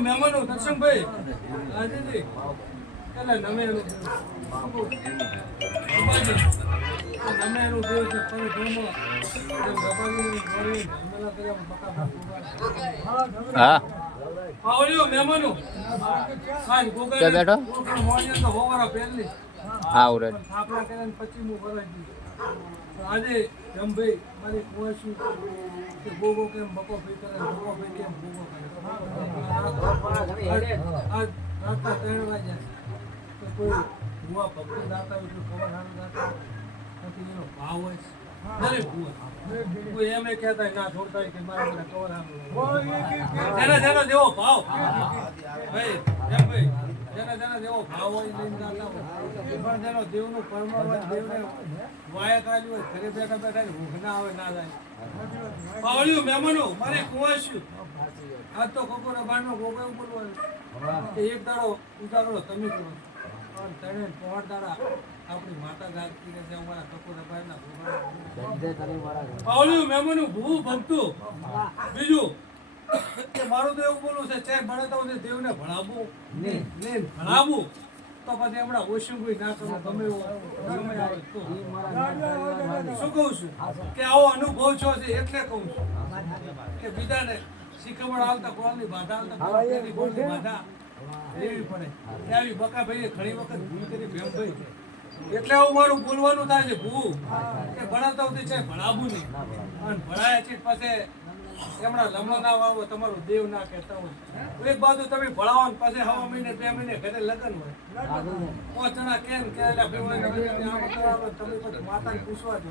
મહેમાનો દર્શનભાઈ આજેજી એટલે નમેલું નમેલું દેવ છે તમે ધર્મ હા આવડ્યો મહેમાનો હા ગોગા બેઠો મોણિયા તો હોવારા પહેલી હા ઉરે આપણા કરીને 25મું વર્ષ આજે જમભાઈ મારી કુવાશું કે ગોગો કેમ બકો ભાઈ કરે ગોગો ભાઈ કેમ ગોગો કરે આજ રાતના 3 વાગ્યા તો કોઈ ભૂવા ભક્તિ દાતા હોય તો ખબર સારું દાતા નથી એનો ભાવ હોય દરેક ભૂવા કોઈ એમ કહેતા ના છોડતા કે મારા મને કવર જેના જેના જેવો ભાવ ભાઈ એમ ભાઈ જેના જેવો ભાવ હોય લઈને દાતા હોય પણ જેનો દેવનું કર્મ હોય દેવને વાયા કાઢ્યું હોય ઘરે બેઠા બેઠા ભૂખ ના આવે ના જાય પાવળ્યું મહેમાનો મારે કુવાશ્યું આજ તો કપોર બારનો ગોગો એવું બોલવાનું કે એક દાડો ઉજાગરો તમે કરો અને તને પોહર દાડા આપણી માતા ગાતી કે અમારા કપોર બારના પાવળ્યું મહેમાનો ભૂ ભક્તો બીજું કે મારું તો એવું બોલવું છે ચાહે ભણતા હોય દેવને ભણાવવું ને ભણાવવું તો પછી હમણાં ઓછું ના કરો ગમે ગમે આવે તો શું કહું છું કે આવો અનુભવ છો છે એટલે કહું છું કે બીજાને શીખવણ આવતા કોણની બાધા આવતા કોણની કોણની બાધા લેવી પડે આવી બકા ભાઈએ ઘણી વખત ભૂલ કરી ભેમભાઈ એટલે આવું મારું બોલવાનું થાય છે ભૂ કે ભણાવતા હોય છે ભણાવવું નહીં અને ભણાયા છે પાસે એમણા લમણો ના વાવો તમારું દેવ ના કહેતા હોય એક બાજુ તમે ભણાવો ને પછી 6 મહિને 2 મહિને ઘરે લગ્ન હોય 5 જણા કેમ કે તમે પછી માતાને પૂછવા છો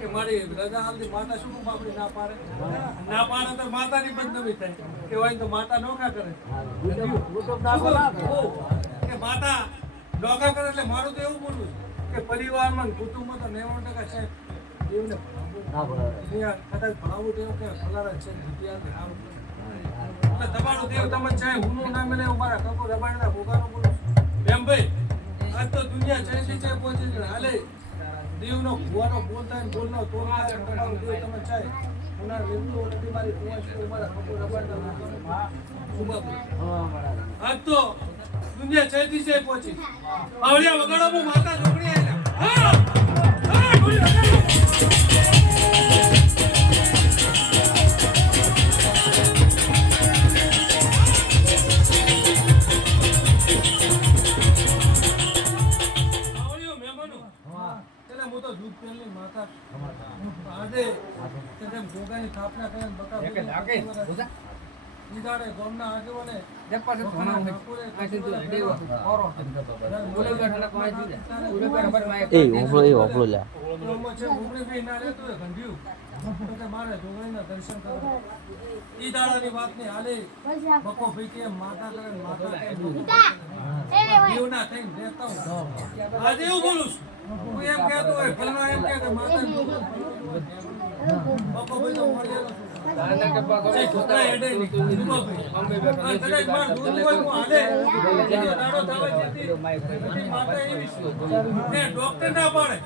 કે મારી રજા હાલતી માતા શું બાપડી ના પાડે ના પાડે તો માતાની બદનામી થાય કે હોય તો માતા નોખા કરે કે માતા નોખા કરે એટલે મારું તો એવું બોલવું કે પરિવારમાં કુટુંબમાં તો 90% છે દેવને કદાચ ભણાવવું તેવું કે ફલારા છે તમારું દેવ તમે ચાહે હું ના મળે મારા કપો રબાડના ભોગાનો બોલું એમ ભાઈ આજ તો દુનિયા ચાહે છે પહોંચી ગઈ હાલે દેવનો ભુવાનો બોલતા ને બોલનો તોડતા તમારું દેવ તમે ચાહે ઉના લેતો નથી મારી પહોંચી મારા કપો રબાડના આજ તો દુનિયા ચાહે છે પહોંચી આવડિયા વગાડો માતા ઢોકળી આયા ડોક્ટર ના પાડે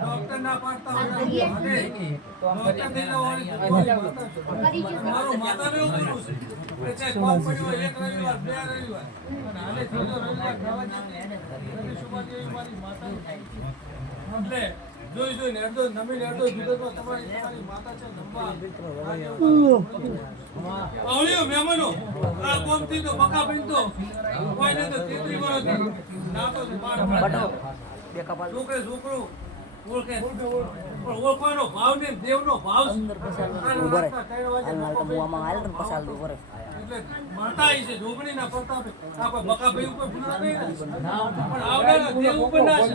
ડોક્ટર ના પાડતા મારો માતા ને એવું બોલું છે કે કોમ પડ્યો એક રવિવાર 2 રવિવાર અને હાલે ત્રીજો રવિવાર ખાવા જતી સુબાજી મારી માતા એટલે જોઈ ને અડધો નમી અડધો જુદો તો તમારી માતા છે નંબા આવળિયો મહેમાનો આ કોમ થી તો બકા બનતો કોઈને તો 33 વર્ષ ના તો છોકરે છોકરો ઓળખે ઓળખવાનો ભાવ ને દેવનો ભાવ એટલે માતા આવી છે ઢોકળી ના પ્રતાપે આપણે બકા ભાઈ ઉપર ભૂલા નહીં પણ આવનારા દેવ ઉપર ના છે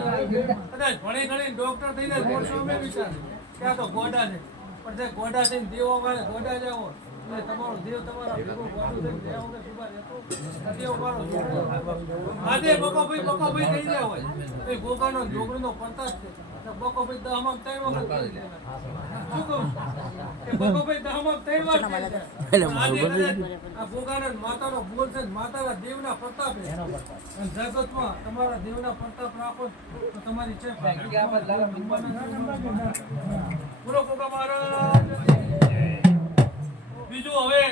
કદાચ ભણી ગણી ડોક્ટર થઈને 150 વિચાર ક્યાં તો ગોડા છે પણ જે ગોડા થઈને દેવ અમારે ગોડા જાઓ એટલે તમારો દેવ તમારા ભેગો ગોડું થઈને દેવ વગર સુભા રહેતો દેવ મારો આજે બકોભાઈ કહી રહ્યા હોય એ ગોગાનો જોગણીનો પ્રતાપ છે તો બકોભાઈ દહમાં 3 વખત કરી દે શું કહું એ બકોભાઈ દહમાં 3 વાર કરી દે આજે કદાચ આ ગોગાના માતાનો બોલ છે માતાના દેવના પ્રતાપ છે અને જગતમાં તમારા દેવના પ્રતાપ રાખો તો તમારી છે બોલો ગોગા મહારાજ બીજું હવે